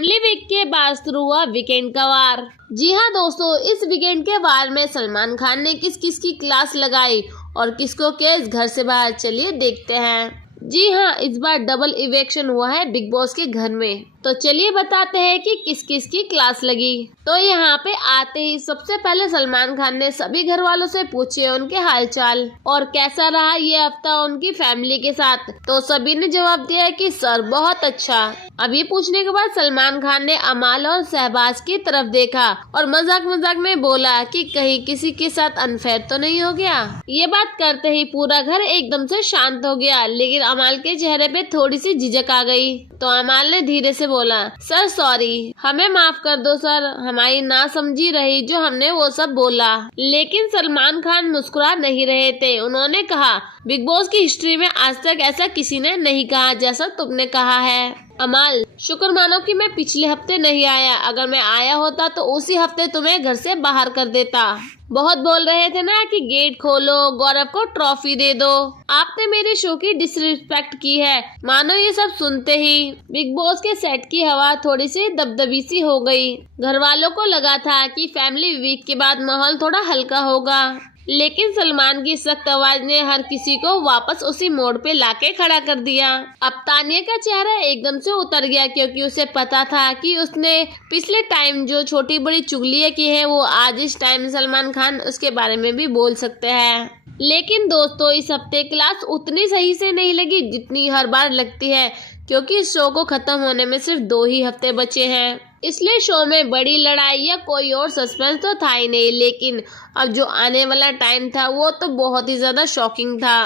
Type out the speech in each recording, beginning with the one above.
Family week के बाद शुरू हुआ वीकेंड का वार। जी हाँ दोस्तों, इस वीकेंड के वार में सलमान खान ने किस किस की क्लास लगाई और किसको केस घर से बाहर, चलिए देखते हैं। जी हाँ, इस बार डबल इवेक्शन हुआ है बिग बॉस के घर में, तो चलिए बताते हैं कि किस किस की क्लास लगी। तो यहाँ पे आते ही सबसे पहले सलमान खान ने सभी घर वालों से पूछे उनके हालचाल और कैसा रहा ये हफ्ता उनकी फैमिली के साथ। तो सभी ने जवाब दिया है कि सर बहुत अच्छा। अब ये पूछने के बाद सलमान खान ने अमाल और शहबाज की तरफ देखा और मजाक मजाक में बोला कि कहीं किसी के साथ अनफेयर तो नहीं हो गया। ये बात करते ही पूरा घर एकदम से शांत हो गया, लेकिन अमाल के चेहरे पे थोड़ी सी झिझक आ गई। तो अमाल ने धीरे से बोला, सर सॉरी, हमें माफ कर दो सर, हमारी ना समझी रही जो हमने वो सब बोला। लेकिन सलमान खान मुस्कुरा नहीं रहे थे। उन्होंने कहा, बिग बॉस की हिस्ट्री में आज तक ऐसा किसी ने नहीं कहा जैसा तुमने कहा है। अमाल, शुक्र मानो कि मैं पिछले हफ्ते नहीं आया, अगर मैं आया होता तो उसी हफ्ते तुम्हें घर से बाहर कर देता। बहुत बोल रहे थे ना कि गेट खोलो, गौरव को ट्रॉफी दे दो। आपने मेरे शो की डिसरिस्पेक्ट की है। मानो ये सब सुनते ही बिग बॉस के सेट की हवा थोड़ी सी दबदबी सी हो गई। घर वालों को लगा था कि फैमिली वीक के बाद माहौल थोड़ा हल्का होगा, लेकिन सलमान की सख्त आवाज ने हर किसी को वापस उसी मोड़ पे लाके खड़ा कर दिया। अब तानिया का चेहरा एकदम से उतर गया, क्योंकि उसे पता था कि उसने पिछले टाइम जो छोटी बड़ी चुगलियां की है वो आज इस टाइम सलमान खान उसके बारे में भी बोल सकते हैं। लेकिन दोस्तों, इस हफ्ते क्लास उतनी सही से नहीं लगी जितनी हर बार लगती है, क्योंकि इस शो को खत्म होने में सिर्फ 2 ही हफ्ते बचे हैं। इसलिए शो में बड़ी लड़ाई या कोई और सस्पेंस तो था ही नहीं। लेकिन अब जो आने वाला टाइम था वो तो बहुत ही ज्यादा शॉकिंग था।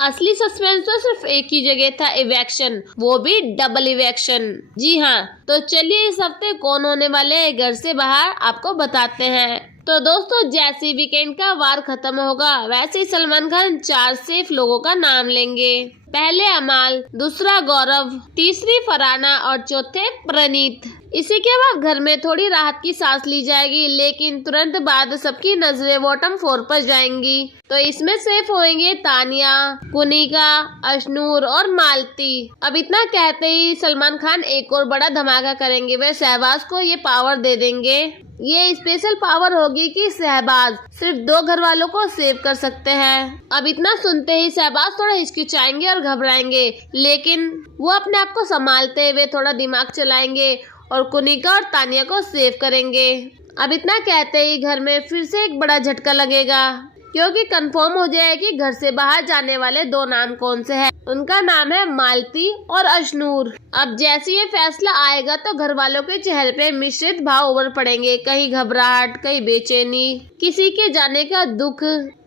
असली सस्पेंस तो सिर्फ एक ही जगह था, इवेक्शन, वो भी डबल इवेक्शन। जी हाँ, तो चलिए इस हफ्ते कौन होने वाले हैं घर से बाहर, आपको बताते हैं। तो दोस्तों, जैसे वीकेंड का वार खत्म होगा वैसे ही सलमान खान 4 सेफ लोगों का नाम लेंगे। पहले अमाल, दूसरा गौरव, तीसरी फरहाना और चौथे प्रणीत। इसी के बाद घर में थोड़ी राहत की सांस ली जाएगी, लेकिन तुरंत बाद सबकी नजरें बॉटम 4 पर जाएंगी। तो इसमें सेफ होंगे तानिया, कुनिका, अशनूर और मालती। अब इतना कहते ही सलमान खान एक और बड़ा धमाका करेंगे। वे शहबाज को ये पावर दे देंगे। ये स्पेशल पावर होगी कि शहबाज सिर्फ 2 घर वालों को सेव कर सकते हैं। अब इतना सुनते ही शहबाज थोड़ा हिचकिचाएंगे और घबराएंगे, लेकिन वो अपने आप को संभालते हुए थोड़ा दिमाग चलाएंगे और कुनिका और तानिया को सेव करेंगे। अब इतना कहते ही घर में फिर से एक बड़ा झटका लगेगा, क्योंकि कंफर्म हो जाए कि घर से बाहर जाने वाले 2 नाम कौन से हैं। उनका नाम है मालती और अशनूर। अब जैसे ये फैसला आएगा तो घर वालों के चेहरे पे मिश्रित भाव उभर पड़ेंगे, कहीं घबराहट, कहीं बेचैनी, किसी के जाने का दुख।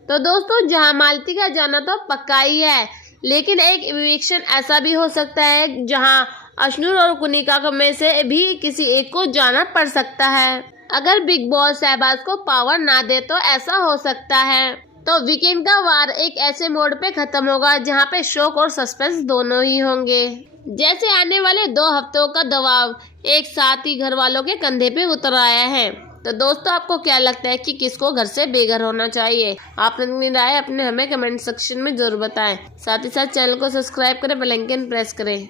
तो दोस्तों, जहाँ मालती का जाना तो पक्का ही है, लेकिन एक इवेक्शन ऐसा भी हो सकता है जहाँ अशनूर और कुनिका में से भी किसी एक को जाना पड़ सकता है। अगर बिग बॉस शहबाज को पावर ना दे तो ऐसा हो सकता है। तो वीकेंड का वार एक ऐसे मोड पे खत्म होगा जहाँ पे शौक और सस्पेंस दोनों ही होंगे। जैसे आने वाले 2 हफ्तों का दबाव एक साथ ही घर वालों के कंधे पे उतर आया है। तो दोस्तों, आपको क्या लगता है कि किसको घर से बेघर होना चाहिए? आप अपनी राय हमें कमेंट सेक्शन में जरूर बताएं। साथ ही साथ चैनल को सब्सक्राइब करें, बेल आइकन प्रेस करें।